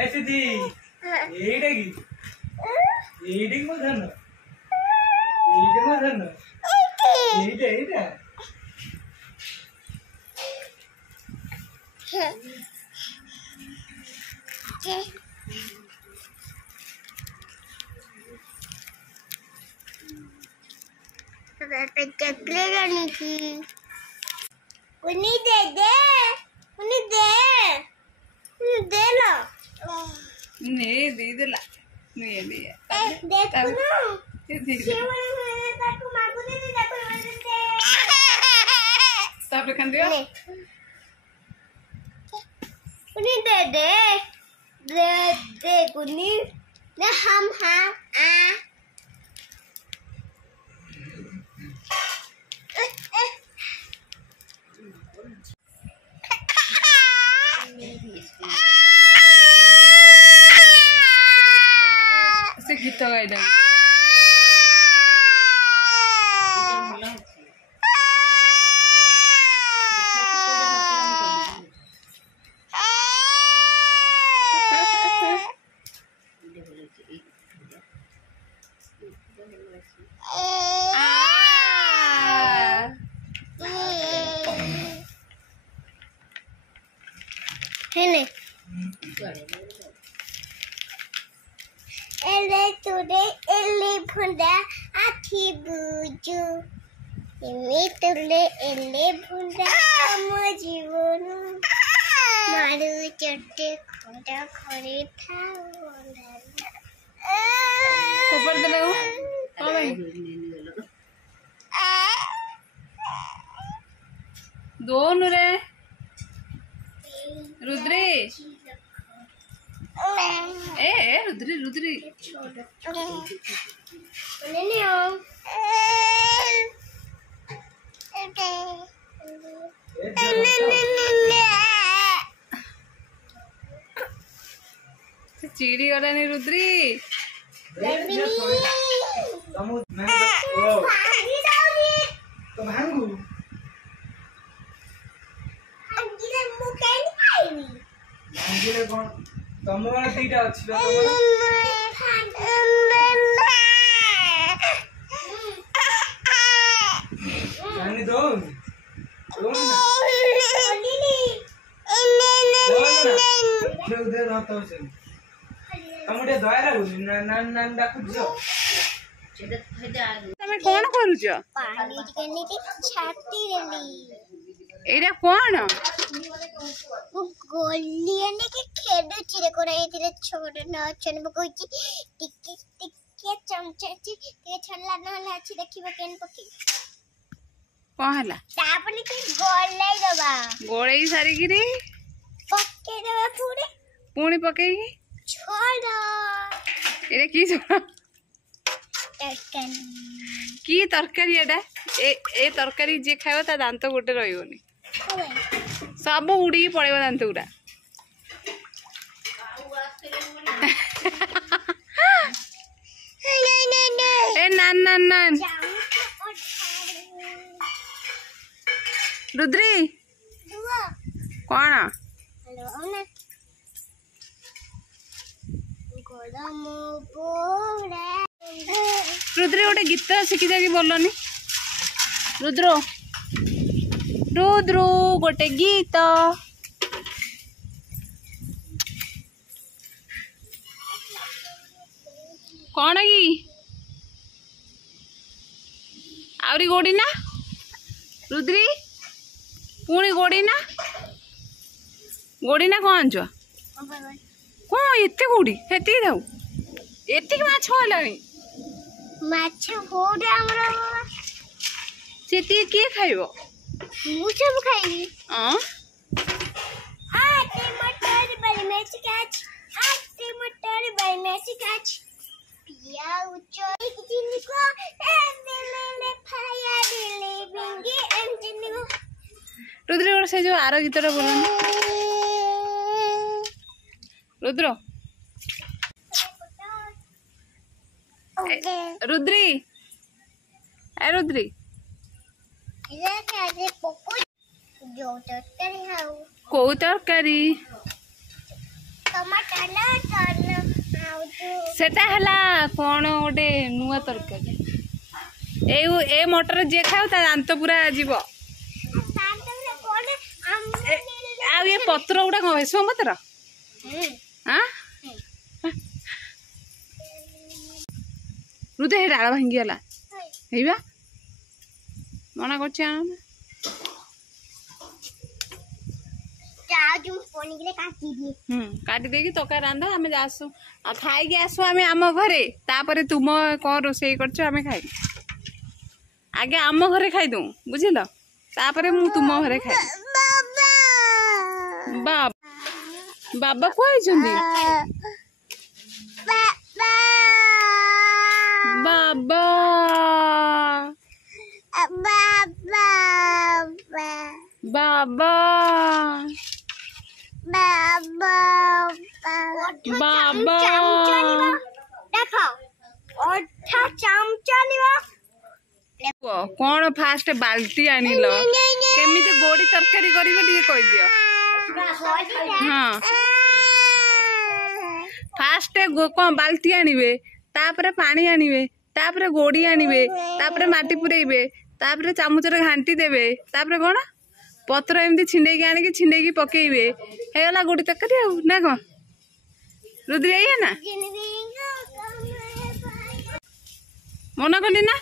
ऐसे थी एडेगी एडिंग में धन एडिंग में धन एडे एडे चकले करनी थी उन्हीं दे उन्हीं दे लो नहीं दे दे ला नहीं नहीं देखो ना सब रखन दियो उन्हीं दे उन्हीं ना हम हाँ आ से गीत गाइदा Hele. Ele today ele bunda ati buju. Ini today ele bunda kamu jiwonu. Malu cete khoda khore tha bunda. ऊपर दे लो हां भाई दोनों रे रुद्री ए रुद्री रुद्री चीड़ी वाला नहीं रुद्री तो भांगू भांगिले कोन तम वाला तीटा अछि जानी दो दे रहतो से तमटे दया लागु नान नान डाकु जो तमे कोन करू छ पानी केनी की छाती रेली एरा कोन वो गोलियाने के खेडू चिरे कोरा एथिरे छोड़ न छन बकोची टिक्की टिक्की चमचाची के छल्ला न लाची देखिबा केन पकी कोन हला तापनी के गोलै दबा गोळै सारी गिरी पक्के दबा पूरे पुणी पकई छोड़ एरा की छोड़ टकन की तरकारी एटा ए तरकारी जे खाइबा ता दांत गोटे रहिबोनी सब उड़ी पड़ेगा दांत गुड़ा ए नान नान नान रुद्री कौन रुद्री गोटे गीत शिखी जाकि बोलनी रुद्रो रुद्रु गोटे गीत कौन की आवरी गोड़ी ना रुद्री पुणी गोड़ी ना कौन छ कौन एते गोड़ी हेती थाउ एते माछ हलानी माछ होडे हमरा सेती के खाइबो मु सब खाइबी हां आटे मटर बड़ी मिर्च काच आटे मटर बड़ी मिर्च काच पिया उचो एक दिन को एंडले फाया दिले बिंगे एंजन को रुद्र और से जो आरो गीतरा बोलन रुद्र रुद्री ए रुद्री इधर के पप्पू जो तरकारी हाउ को तरकारी सेटा हला कौन गोटे नुआ तरकारी ए मटर जे खाओ ता दांत पूरा जीव आ ये पत्र गुड़ा कौन भेसुआ पत्र हाँ रुदे हे डाल भांगी गला हेबा मना कर काटी देगी तका रांध आम आसु खाई आसु आम आम घरे तापर तुम कौन रोषे कर खाई आगे आम घरे खाईदू बुझल तापर मु तुम घरे खाई बाबा कौन बाबा बाबा बाबा कौन फास्ट बाल्टी आनिल केमी गोड़ी तरकारी करेंगे कह दियो हाँ फास्ट कौन बाल्टी आनिबे तापर पानी आनिबे तापर गोड़ी आनिबे तापर माटी पुरेइबे तापर चामुचरे घांटी देबे तापर कौन पत्र एमती छिंडेकी आनिकी छिंडेकी पकेइबे हेगला गोड़ी तरकारी आ ना कौन रुद्री आई ना मना कली ना